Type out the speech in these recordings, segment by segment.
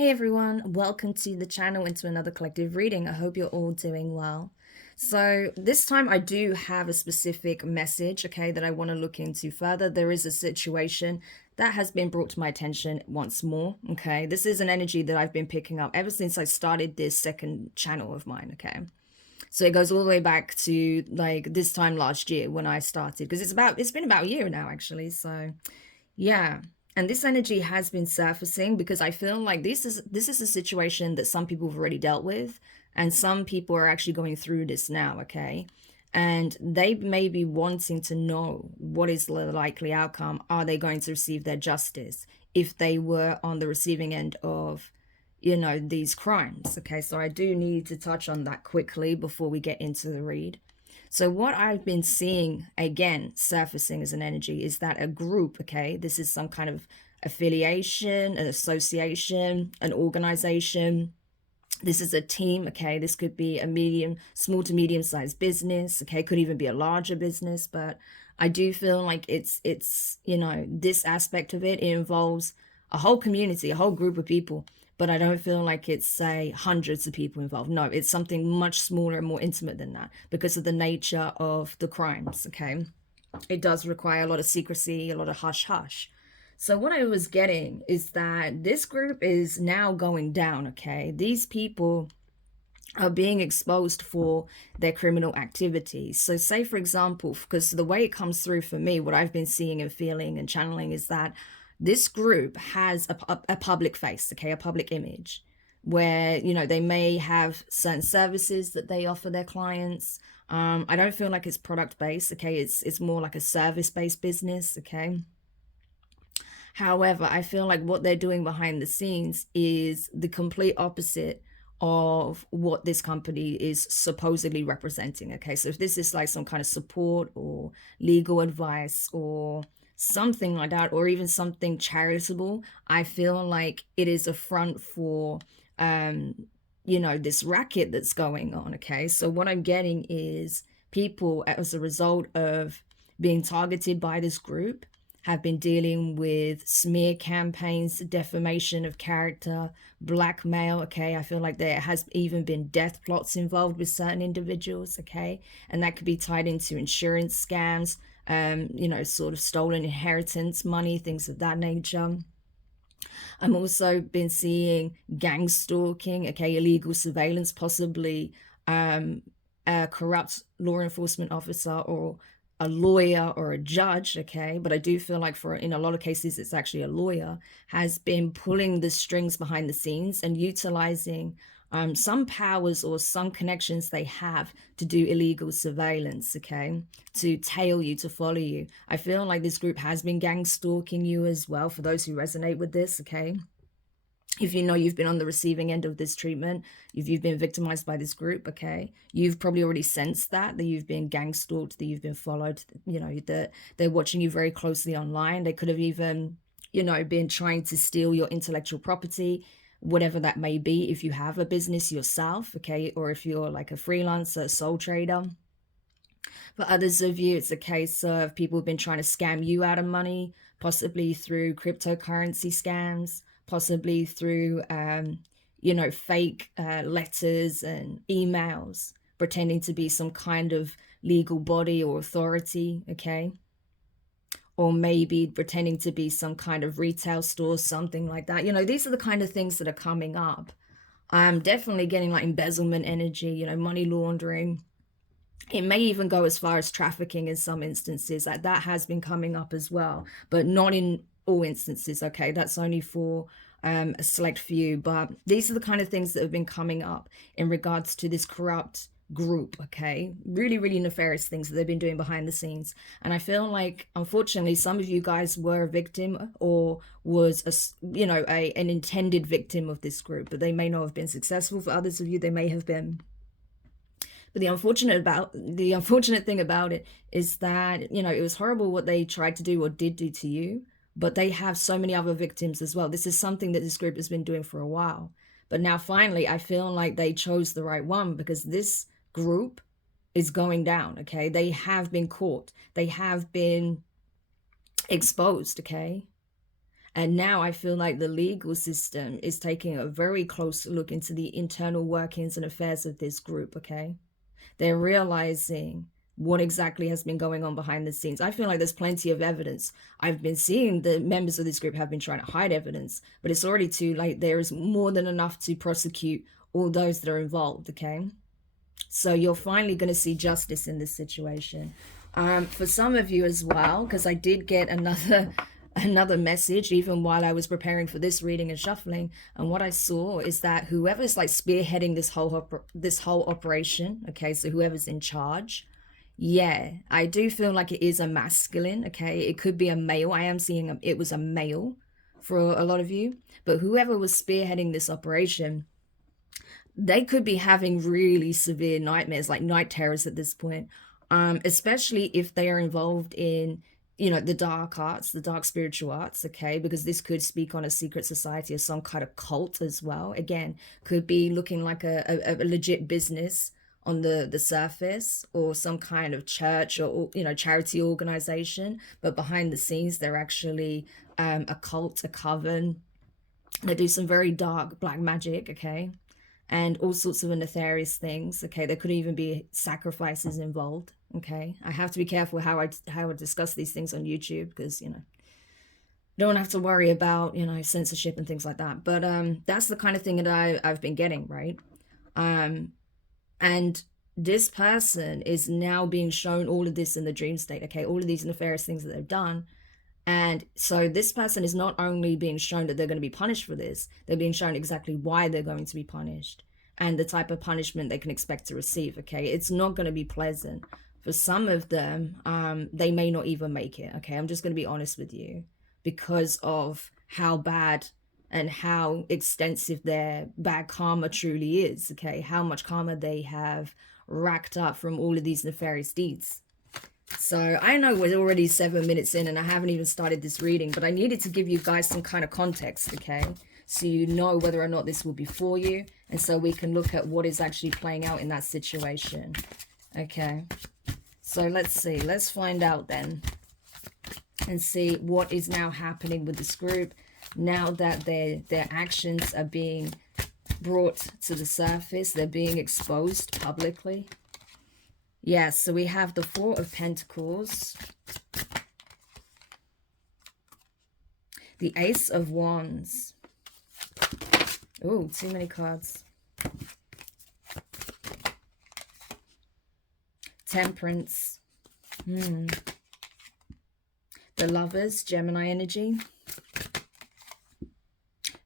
Hey everyone, welcome to the channel and to another collective reading. I hope you're all doing well. So this time I do have a specific message, okay, that I want to look into further. There is a situation that has been brought to my attention once more, okay. This is an energy that I've been picking up ever since I started this second channel of mine, okay. So it goes all the way back to like this time last year when I started, because it's been about a year now actually. So yeah. And this energy has been surfacing because I feel like this is a situation that some people have already dealt with, and some people are actually going through this now, okay? And they may be wanting to know what is the likely outcome. Are they going to receive their justice if they were on the receiving end of, these crimes? Okay, so I do need to touch on that quickly before we get into the read. So what I've been seeing again surfacing as an energy is that a group, okay, this is some kind of affiliation, an association, an organization. This is a team, okay. This could be a small to medium sized business, okay. Could even be a larger business, but I do feel like it's this aspect of it involves a whole community, a whole group of people, but I don't feel like it's, say, hundreds of people involved. No, it's something much smaller and more intimate than that because of the nature of the crimes, okay? It does require a lot of secrecy, a lot of hush-hush. So what I was getting is that this group is now going down, okay? These people are being exposed for their criminal activities. So say, for example, because the way it comes through for me, what I've been seeing and feeling and channeling is that this group has a public face, okay, a public image, where they may have certain services that they offer their clients. I don't feel like it's product based, okay. It's more like a service based business, okay. However, I feel like what they're doing behind the scenes is the complete opposite of what this company is supposedly representing, okay. So if this is like some kind of support or legal advice or something like that, or even something charitable, I feel like it is a front for this racket that's going on, okay. So what I'm getting is people, as a result of being targeted by this group, have been dealing with smear campaigns, defamation of character, blackmail, okay. I feel like there has even been death plots involved with certain individuals, okay. And that could be tied into insurance scams, sort of stolen inheritance money, things of that nature. I'm also been seeing gang stalking, okay, illegal surveillance, possibly a corrupt law enforcement officer or a lawyer or a judge, okay. But I do feel like in a lot of cases it's actually a lawyer, has been pulling the strings behind the scenes and utilizing some powers or some connections they have to do illegal surveillance, okay, to tail you, to follow you. I feel like this group has been gang stalking you as well, for those who resonate with this, okay. If you know you've been on the receiving end of this treatment, if you've been victimized by this group, okay, you've probably already sensed that you've been gang stalked, that you've been followed, that they're watching you very closely online. They could have even, been trying to steal your intellectual property, whatever that may be, if you have a business yourself, okay, or if you're like a freelancer, sole trader. For others of you, it's a case of people have been trying to scam you out of money, possibly through cryptocurrency scams, possibly through, fake letters and emails, pretending to be some kind of legal body or authority, okay? Or maybe pretending to be some kind of retail store, something like that. These are the kind of things that are coming up. I'm definitely getting like embezzlement energy, money laundering. It may even go as far as trafficking in some instances. That has been coming up as well, but not in all instances, okay. That's only for a select few, but these are the kind of things that have been coming up in regards to this corrupt group, okay. Really, really nefarious things that they've been doing behind the scenes. And I feel like, unfortunately, some of you guys were a victim or was an intended victim of this group, but they may not have been successful. For others of you, they may have been. But the unfortunate thing about it is that, it was horrible what they tried to do or did do to you, but they have so many other victims as well. This is something that this group has been doing for a while. But now finally, I feel like they chose the right one, because this group is going down, okay? They have been caught. They have been exposed, okay? And now I feel like the legal system is taking a very close look into the internal workings and affairs of this group, okay? They're realizing what exactly has been going on behind the scenes. I feel like there's plenty of evidence. I've been seeing the members of this group have been trying to hide evidence, but it's already too late. There is more than enough to prosecute all those that are involved, okay? So you're finally going to see justice in this situation. For some of you as well, because I did get another message even while I was preparing for this reading and shuffling, and what I saw is that whoever's like spearheading this whole operation, okay, so whoever's in charge, yeah, I do feel like it is a masculine, okay? It could be a male. I am seeing it was a male for a lot of you, but whoever was spearheading this operation, they could be having really severe nightmares, like night terrors at this point, especially if they are involved in, you know, the dark arts, the dark spiritual arts, okay? Because this could speak on a secret society or some kind of cult as well. Again, could be looking like a legit business on the surface, or some kind of church or, you know, charity organization, but behind the scenes they're actually a cult, a coven. They do some very dark black magic, okay, and all sorts of nefarious things, okay? There could even be sacrifices involved, okay? I have to be careful how I discuss these things on YouTube, because, you know, don't have to worry about, you know, censorship and things like that. But that's the kind of thing that I've been getting, right? And this person is now being shown all of this in the dream state, okay? All of these nefarious things that they've done. And so this person is not only being shown that they're going to be punished for this, they're being shown exactly why they're going to be punished and the type of punishment they can expect to receive, okay? It's not going to be pleasant. For some of them, they may not even make it, okay? I'm just going to be honest with you, because of how bad and how extensive their bad karma truly is, okay? How much karma they have racked up from all of these nefarious deeds. So I know we're already 7 minutes in and I haven't even started this reading, but I needed to give you guys some kind of context, okay? So you know whether or not this will be for you, and so we can look at what is actually playing out in that situation, okay? So let's see, let's find out then and see what is now happening with this group now that their actions are being brought to the surface. They're being exposed publicly. Yeah, so we have the Four of Pentacles, the Ace of Wands. Oh, too many cards. Temperance. The Lovers, Gemini energy.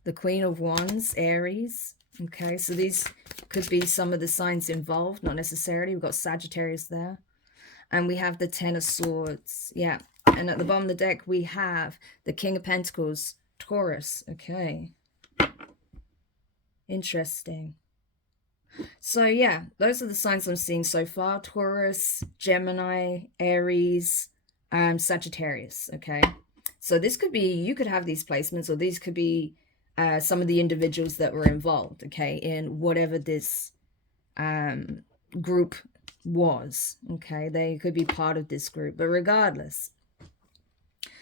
The Queen of Wands, Aries. Okay, so these could be some of the signs involved, not necessarily. We've got Sagittarius there. And we have the Ten of Swords. Yeah. And at the bottom of the deck, we have the King of Pentacles, Taurus. Okay. Interesting. So, yeah, those are the signs I'm seeing so far. Taurus, Gemini, Aries, Sagittarius. Okay. So this could be, you could have these placements, or these could be some of the individuals that were involved, okay, in whatever this group was, okay? They could be part of this group, but regardless.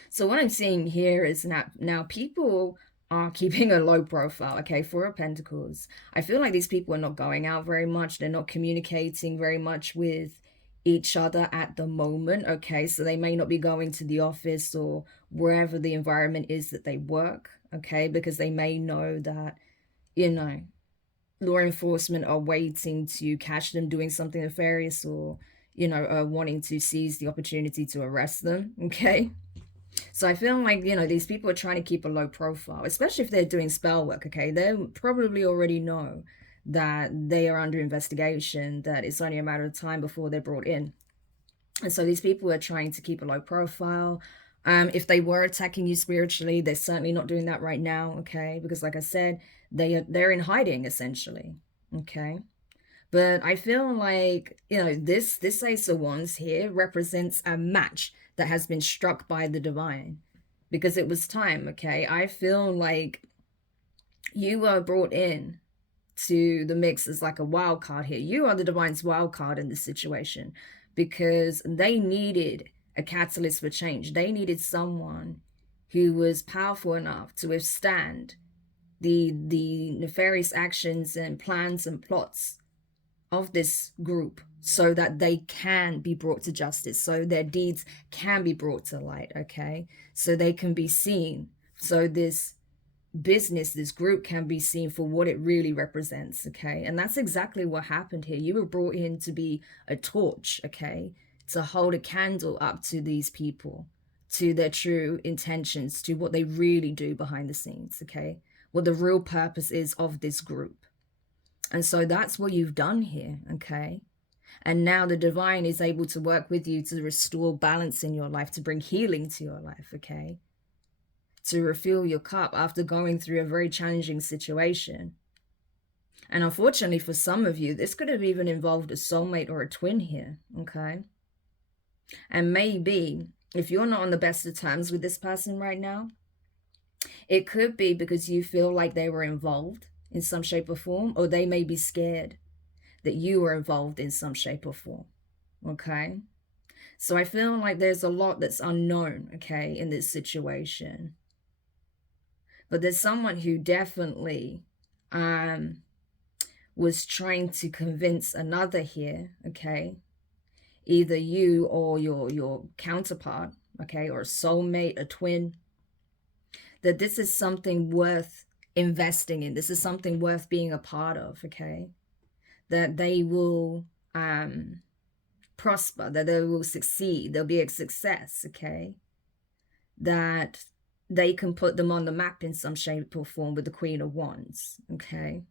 So what I'm seeing here is now people are keeping a low profile, okay? Four of Pentacles. I feel like these people are not going out very much. They're not communicating very much with each other at the moment, okay? So they may not be going to the office or wherever the environment is that they work, okay? Because they may know that, you know, law enforcement are waiting to catch them doing something nefarious, or, you know, wanting to seize the opportunity to arrest them, okay? So I feel like, you know, these people are trying to keep a low profile, especially if they're doing spell work, okay? They probably already know that they are under investigation, that it's only a matter of time before they're brought in. And so these people are trying to keep a low profile. If they were attacking you spiritually, they're certainly not doing that right now, okay? Because like I said, they're in hiding, essentially, okay? But I feel like, you know, this Ace of Wands here represents a match that has been struck by the divine, because it was time, okay? I feel like you were brought in to the mix as like a wild card here. You are the divine's wild card in this situation, because they needed a catalyst for change. They needed someone who was powerful enough to withstand the nefarious actions and plans and plots of this group, so that they can be brought to justice, so their deeds can be brought to light, okay? So they can be seen, so this business, this group, can be seen for what it really represents, okay? And that's exactly what happened here. You were brought in to be a torch, okay, to hold a candle up to these people, to their true intentions, to what they really do behind the scenes, okay? What the real purpose is of this group. And so that's what you've done here, okay? And now the divine is able to work with you to restore balance in your life, to bring healing to your life, okay? To refill your cup after going through a very challenging situation. And unfortunately for some of you, this could have even involved a soulmate or a twin here, okay? And maybe if you're not on the best of terms with this person right now, it could be because you feel like they were involved in some shape or form, or they may be scared that you were involved in some shape or form, okay? So I feel like there's a lot that's unknown, okay, in this situation. But there's someone who definitely was trying to convince another here, okay? Either you or your counterpart, okay, or a soulmate, a twin, that this is something worth investing in. This is something worth being a part of, okay? That they will prosper, that they will succeed, there'll be a success, okay? That they can put them on the map in some shape or form with the Queen of Wands, okay?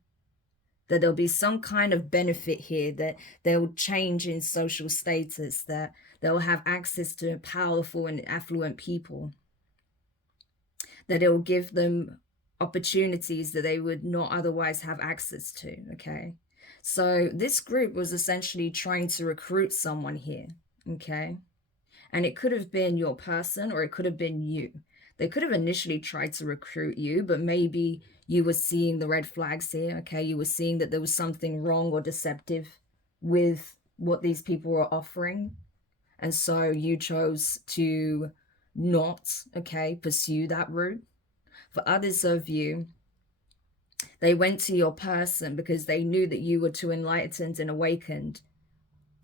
That there'll be some kind of benefit here, that they'll change in social status, that they'll have access to powerful and affluent people, that it will give them opportunities that they would not otherwise have access to, okay? So this group was essentially trying to recruit someone here, okay? And it could have been your person, or it could have been you. They could have initially tried to recruit you, but maybe you were seeing the red flags here, okay? You were seeing that there was something wrong or deceptive with what these people were offering. And so you chose to not, okay, pursue that route. For others of you, they went to your person because they knew that you were too enlightened and awakened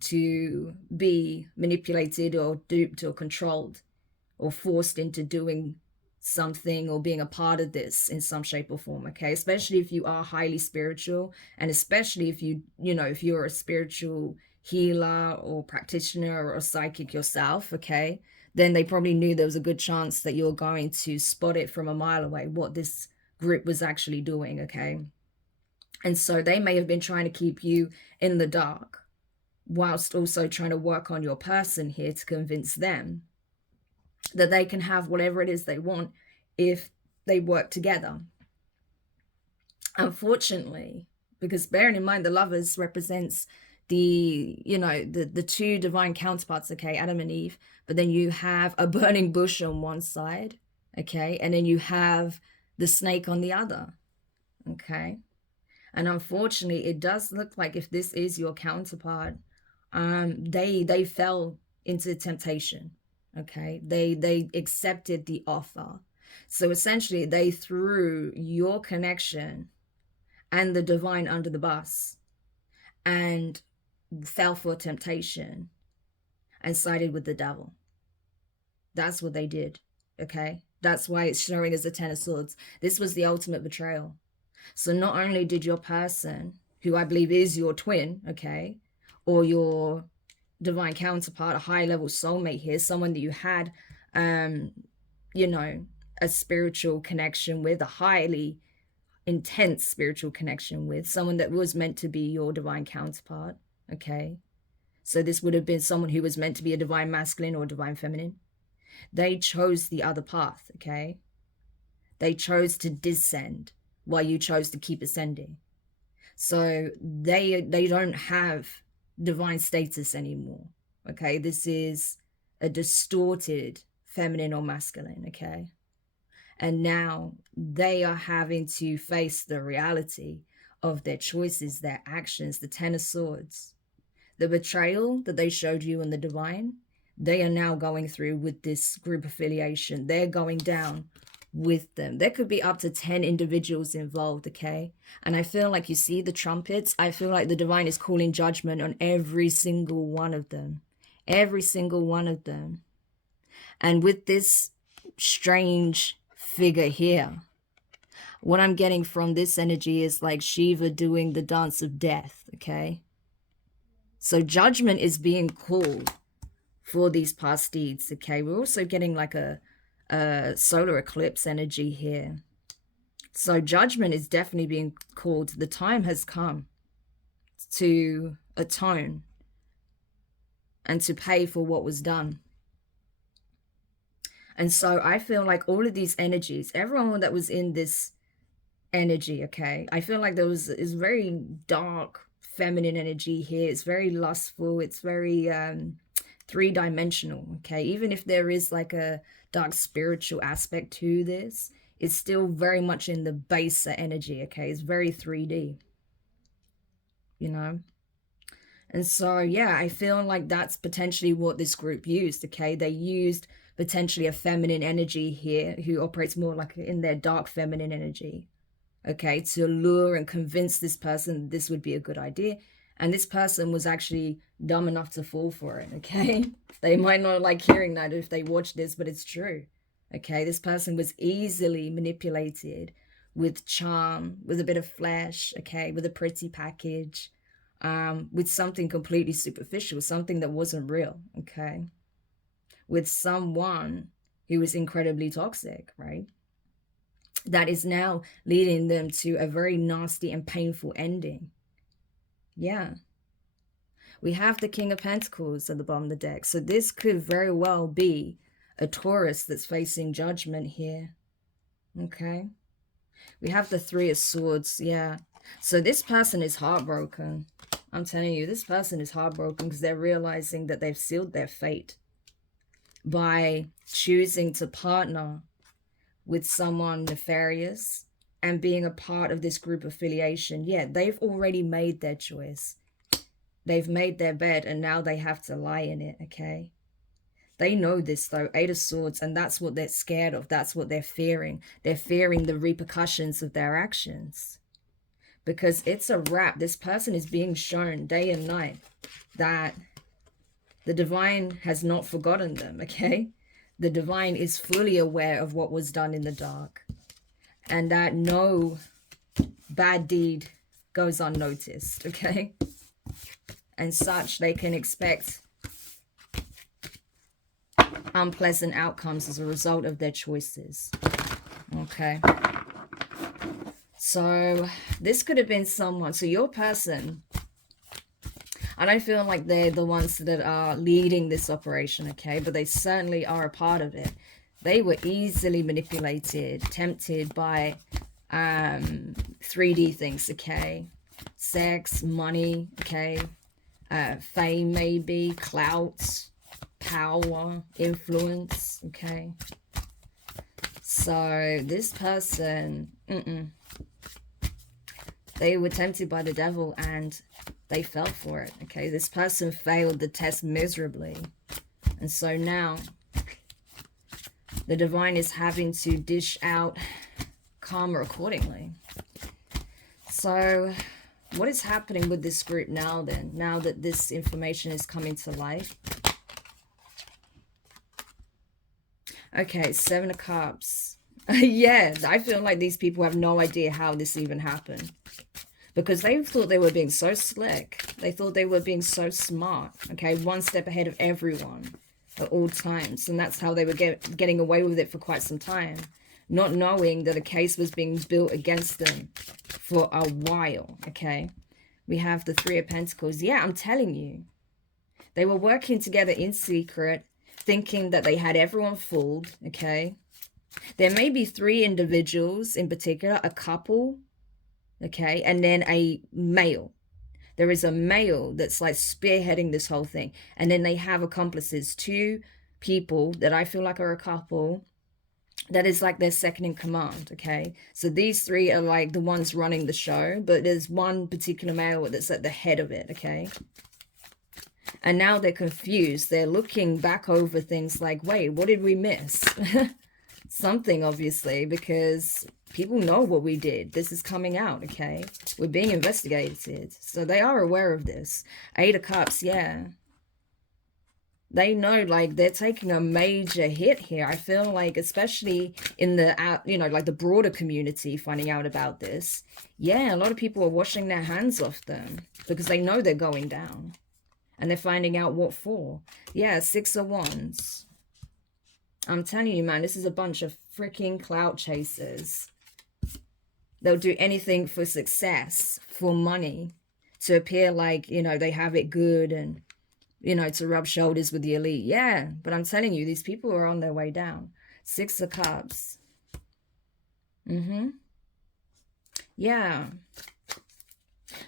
to be manipulated or duped or controlled or forced into doing something or being a part of this in some shape or form, okay? Especially if you are highly spiritual, and especially if if you're a spiritual healer or practitioner or a psychic yourself, okay? Then they probably knew there was a good chance that you're going to spot it from a mile away, what this group was actually doing, okay? And so they may have been trying to keep you in the dark, whilst also trying to work on your person here to convince them that they can have whatever it is they want if they work together. Unfortunately, because bearing in mind the Lovers represents the two divine counterparts, okay, Adam and Eve, but then you have a burning bush on one side, okay, and then you have the snake on the other, okay? And unfortunately, it does look like if this is your counterpart, they fell into temptation, okay? They accepted the offer. So essentially, they threw your connection and the divine under the bus and fell for temptation and sided with the devil. That's what they did, okay? That's why it's showing as the Ten of Swords. This was the ultimate betrayal. So not only did your person, who I believe is your twin, okay, or your divine counterpart, a high-level soulmate here, someone that you had, a spiritual connection with, a highly intense spiritual connection with, someone that was meant to be your divine counterpart, okay? So this would have been someone who was meant to be a divine masculine or divine feminine. They chose the other path, okay? They chose to descend while you chose to keep ascending. So they don't have divine status anymore, okay? This is a distorted feminine or masculine, okay? And now they are having to face the reality of their choices, their actions, the Ten of Swords. The betrayal that they showed you in the divine, they are now going through with this group affiliation. They're going down with them. There could be up to 10 individuals involved, okay? And I feel like, you see the trumpets, I feel like the divine is calling judgment on every single one of them. Every single one of them. And with this strange figure here, what I'm getting from this energy is like Shiva doing the dance of death, okay? So judgment is being called for these past deeds, okay? We're also getting like a solar eclipse energy here. So judgment is definitely being called. The time has come to atone and to pay for what was done. And so I feel like all of these energies, everyone that was in this energy, okay, I feel like is very dark feminine energy here. It's very lustful. It's very three-dimensional, okay? Even if there is like a dark spiritual aspect to this, it's still very much in the baser energy, okay? It's very 3D, you know? And so, yeah, I feel like that's potentially what this group used, okay? They used potentially a feminine energy here who operates more like in their dark feminine energy, okay, to lure and convince this person this would be a good idea. And this person was actually dumb enough to fall for it, okay? They might not like hearing that if they watch this, but it's true, okay? This person was easily manipulated with charm, with a bit of flash, okay, with a pretty package, with something completely superficial, something that wasn't real, okay? With someone who was incredibly toxic, right? That is now leading them to a very nasty and painful ending. Yeah. We have the King of Pentacles at the bottom of the deck. So this could very well be a Taurus that's facing judgment here. Okay. We have the Three of Swords. Yeah. So this person is heartbroken. I'm telling you, this person is heartbroken because they're realizing that they've sealed their fate by choosing to partner with someone nefarious and being a part of this group affiliation. Yeah, they've already made their choice. They've made their bed and now they have to lie in it, okay? They know this though, Eight of Swords, and that's what they're scared of. That's what they're fearing. They're fearing the repercussions of their actions. Because it's a wrap. This person is being shown day and night that the divine has not forgotten them, okay? The divine is fully aware of what was done in the dark. And that no bad deed goes unnoticed, okay? And such, they can expect unpleasant outcomes as a result of their choices. Okay. So this could have been someone. So your person, and I feel like they're the ones that are leading this operation, okay? But they certainly are a part of it. They were easily manipulated, tempted by 3D things, okay? Sex, money, okay? Fame maybe, clout, power, influence, okay? So this person, they were tempted by the devil and they fell for it, okay? This person failed the test miserably. And so now the divine is having to dish out karma accordingly. So what is happening with this group now then, now that this information is coming to light? Okay, Seven of Cups. Yeah, I feel like these people have no idea how this even happened. Because they thought they were being so slick. They thought they were being so smart. Okay, one step ahead of everyone at all times. And that's how they were getting away with it for quite some time. Not knowing that a case was being built against them for a while. Okay, we have the Three of Pentacles. Yeah, I'm telling you. They were working together in secret, thinking that they had everyone fooled. Okay, there may be 3 individuals in particular, a couple, okay, and then a male. There is a male that's like spearheading this whole thing, and then they have accomplices, 2 people that I feel like are a couple that is like their second in command, okay? So these 3 are like the ones running the show, but there's one particular male that's at the head of it, okay? And now they're confused. They're looking back over things like, wait, what did we miss? Something, obviously, because people know what we did. This is coming out, okay? We're being investigated. So they are aware of this. Eight of Cups, yeah. They know, like, they're taking a major hit here. I feel like, especially in the, you know, like the broader community finding out about this. Yeah, a lot of people are washing their hands off them because they know they're going down. And they're finding out what for. Yeah, Six of Wands. I'm telling you, man, this is a bunch of freaking clout chasers. They'll do anything for success, for money, to appear like, you know, they have it good and, you know, to rub shoulders with the elite. Yeah, but I'm telling you, these people are on their way down. Six of Cups. Yeah.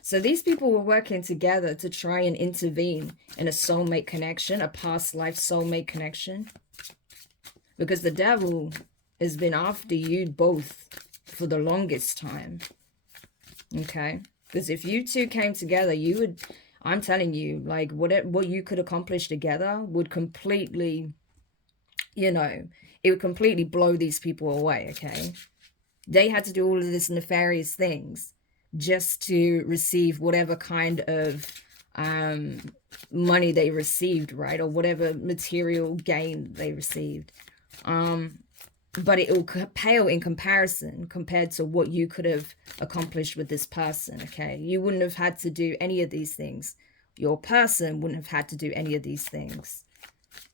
So these people were working together to try and intervene in a soulmate connection, a past life soulmate connection. Because the devil has been after you both for the longest time. Okay? Because if you two came together, you would, I'm telling you, like, what you could accomplish together would completely, you know, it would completely blow these people away, okay? They had to do all of this nefarious things just to receive whatever kind of money they received, right? Or whatever material gain they received. But it will pale in comparison compared to what you could have accomplished with this person, okay? You wouldn't have had to do any of these things. Your person wouldn't have had to do any of these things.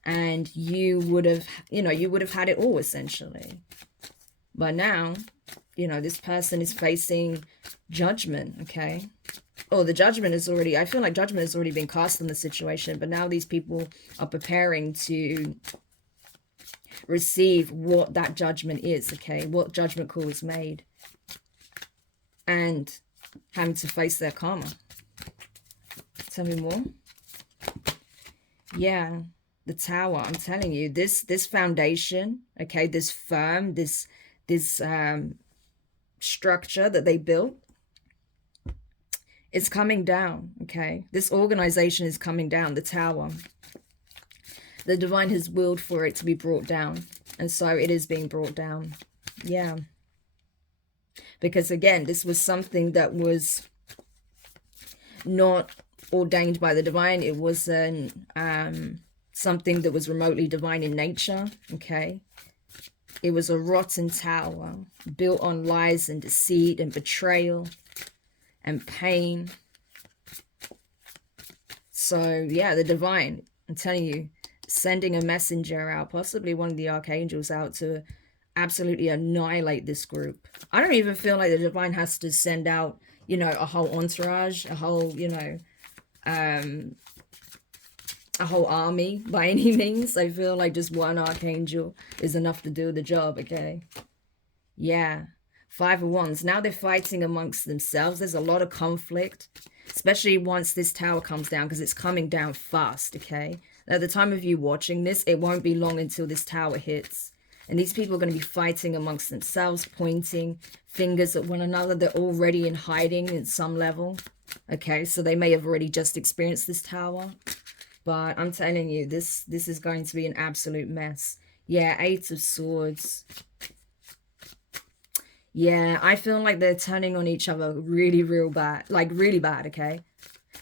And you would have, you know, you would have had it all, essentially. But now, you know, this person is facing judgment, okay? Oh, the judgment is already, I feel like judgment has already been cast on the situation, but now these people are preparing to receive what that judgment is, okay? What judgment call is made. And having to face their karma. Tell me more. Yeah, the Tower. I'm telling you, this foundation, okay, this firm, this structure that they built, it's coming down, okay? This organization is coming down, the Tower. The divine has willed for it to be brought down. And so it is being brought down. Yeah. Because again, this was something that was not ordained by the divine. It wasn't something that was remotely divine in nature. Okay. It was a rotten tower built on lies and deceit and betrayal and pain. So yeah, the divine, I'm telling you, sending a messenger out, possibly one of the archangels out to absolutely annihilate this group. I don't even feel like the divine has to send out, you know, a whole entourage, a whole, you know, a whole army by any means. I feel like just one archangel is enough to do the job, okay? Yeah. Five of Wands. Now they're fighting amongst themselves. There's a lot of conflict, especially once this tower comes down, because it's coming down fast, okay? At the time of you watching this, it won't be long until this tower hits. And these people are going to be fighting amongst themselves, pointing fingers at one another. They're already in hiding at some level. Okay, so they may have already just experienced this tower. But I'm telling you, this is going to be an absolute mess. Yeah, Eight of Swords. Yeah, I feel like they're turning on each other really, real bad. Like, really bad, okay?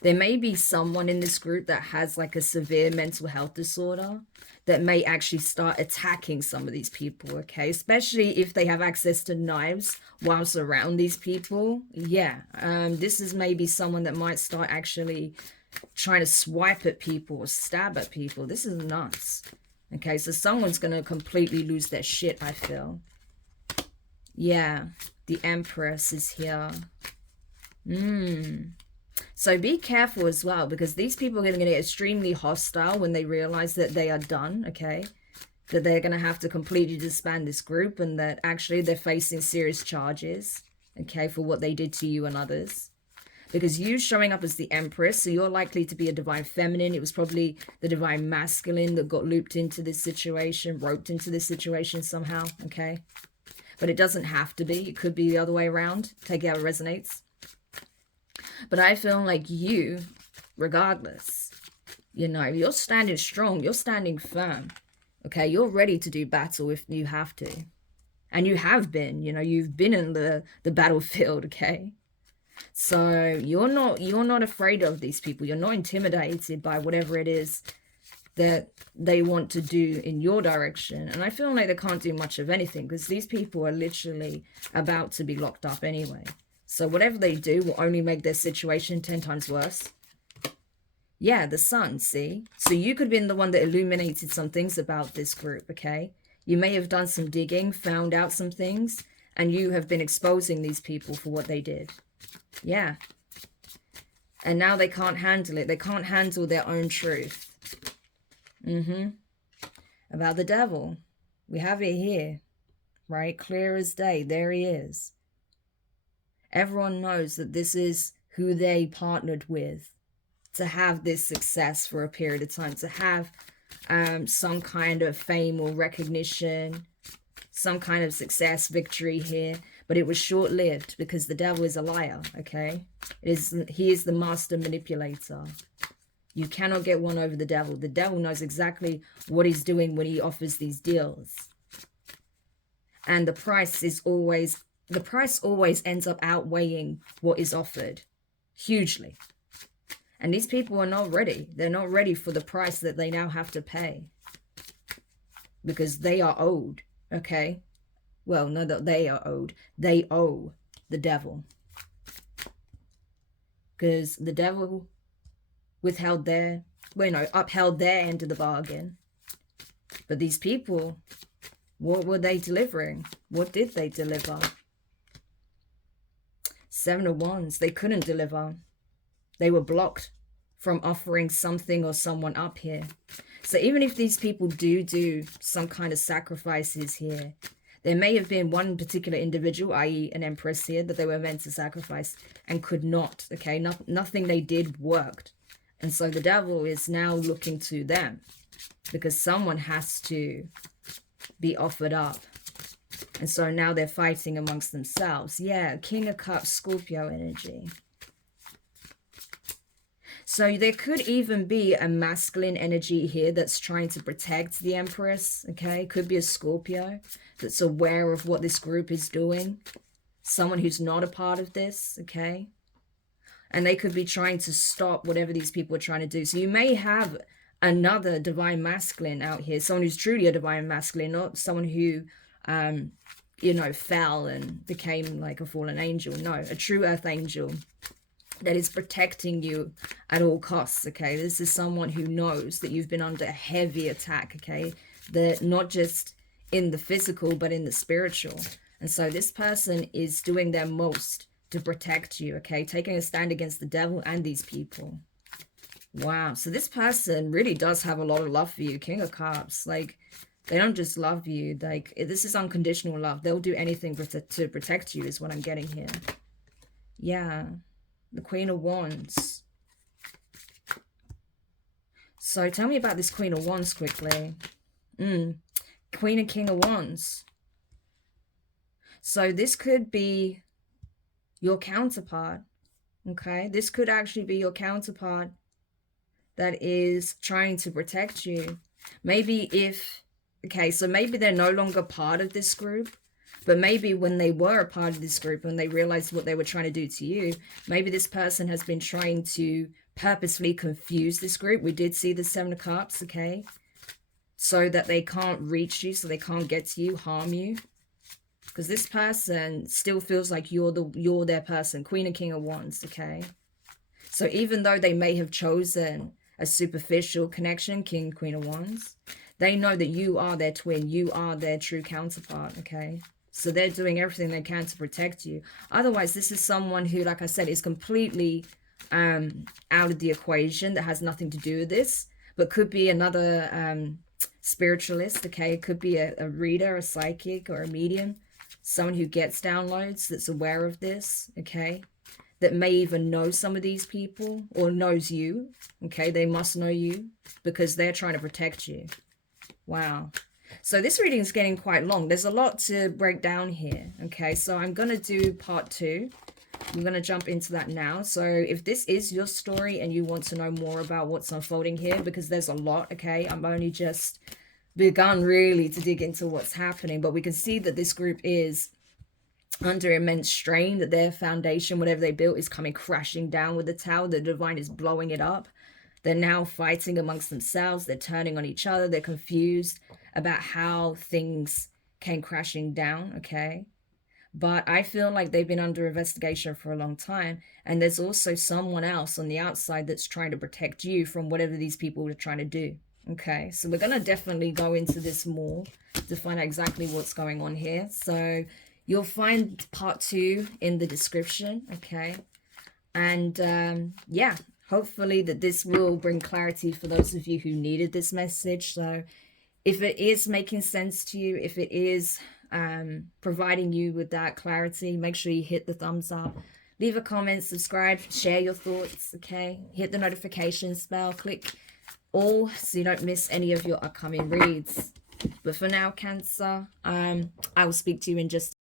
There may be someone in this group that has like a severe mental health disorder that may actually start attacking some of these people, okay? Especially if they have access to knives whilst around these people. Yeah, this is maybe someone that might start actually trying to swipe at people or stab at people. This is nuts. Okay, so someone's going to completely lose their shit, I feel. Yeah, the Empress is here. So be careful as well, because these people are going to get extremely hostile when they realize that they are done, okay? That they're going to have to completely disband this group, and that actually they're facing serious charges, okay, for what they did to you and others. Because you showing up as the Empress, so you're likely to be a divine feminine. It was probably the divine masculine that got looped into this situation, roped into this situation somehow, okay? But it doesn't have to be. It could be the other way around. Take it how it resonates. But I feel like you, regardless, You know, you're standing strong. You're standing firm. Okay, you're ready to do battle if you have to. And you have been, you know, you've been in the battlefield, okay? So you're not afraid of these people. You're not intimidated by whatever it is that they want to do in your direction. And I feel like they can't do much of anything because these people are literally about to be locked up anyway. So whatever they do will only make their situation 10 times worse. Yeah, the sun, see? So you could have been the one that illuminated some things about this group, okay? You may have done some digging, found out some things, and you have been exposing these people for what they did. Yeah. And now they can't handle it. They can't handle their own truth. About the devil. We have it here, right? Clear as day. There he is. Everyone knows that this is who they partnered with to have this success for a period of time, to have some kind of fame or recognition, some kind of success, victory here. But it was short-lived because the devil is a liar, okay? He is the master manipulator. You cannot get one over the devil. The devil knows exactly what he's doing when he offers these deals. And the price always ends up outweighing what is offered hugely. And these people are not ready. They're not ready for the price that they now have to pay. Because they are owed, okay? Well, no, that they are owed. They owe the devil. Because the devil upheld their end of the bargain. But these people, what were they delivering? What did they deliver? 7 of Wands, they couldn't deliver. They were blocked from offering something or someone up here. So even if these people do some kind of sacrifices here, there may have been one particular individual, i.e. an empress here, that they were meant to sacrifice and could not, okay? Nothing they did worked. And so the devil is now looking to them because someone has to be offered up. And so now they're fighting amongst themselves. Yeah, King of Cups, Scorpio energy. So there could even be a masculine energy here that's trying to protect the Empress, okay? Could be a Scorpio that's aware of what this group is doing. Someone who's not a part of this, okay? And they could be trying to stop whatever these people are trying to do. So you may have another divine masculine out here, someone who's truly a divine masculine, not someone who, you know, fell and became like a fallen angel. No, a true earth angel that is protecting you at all costs, okay? This is someone who knows that you've been under heavy attack, okay? That not just in the physical, but in the spiritual. And so this person is doing their most to protect you, okay? Taking a stand against the devil and these people. Wow. So this person really does have a lot of love for you, King of Cups. Like, they don't just love you. Like, this is unconditional love. They'll do anything to protect you is what I'm getting here. Yeah. The Queen of Wands. So tell me about this Queen of Wands quickly. Queen and King of Wands. So this could be your counterpart. Okay. This could actually be your counterpart that is trying to protect you. Maybe okay, so maybe they're no longer part of this group. But maybe when they were a part of this group and they realized what they were trying to do to you, maybe this person has been trying to purposefully confuse this group. We did see the 7 of Cups, okay? So that they can't reach you, so they can't get to you, harm you. Because this person still feels like you're their person. Queen and King of Wands, okay? So even though they may have chosen a superficial connection, King, Queen of Wands, they know that you are their twin. You are their true counterpart, okay? So they're doing everything they can to protect you. Otherwise, this is someone who, like I said, is completely out of the equation, that has nothing to do with this, but could be another spiritualist, okay? It could be a reader, a psychic, or a medium. Someone who gets downloads, that's aware of this, okay? That may even know some of these people, or knows you, okay? They must know you because they're trying to protect you. Wow. So this reading is getting quite long. There's a lot to break down here, okay? So I'm going to do part 2 We're going to jump into that now. So if this is your story and you want to know more about what's unfolding here, because there's a lot, okay? I'm only just begun really to dig into what's happening, but we can see that this group is under immense strain, that their foundation, whatever they built, is coming crashing down with the tower. The divine is blowing it up. They're now fighting amongst themselves. They're turning on each other. They're confused about how things came crashing down, okay? But I feel like they've been under investigation for a long time. And there's also someone else on the outside that's trying to protect you from whatever these people are trying to do. Okay, so we're going to definitely go into this more to find out exactly what's going on here. So you'll find part 2 in the description, okay? And yeah, hopefully that this will bring clarity for those of you who needed this message. So if it is making sense to you, if it is providing you with that clarity, make sure you hit the thumbs up, leave a comment, subscribe, share your thoughts, okay? Hit the notification bell, click all so you don't miss any of your upcoming reads. But for now, Cancer, I will speak to you in just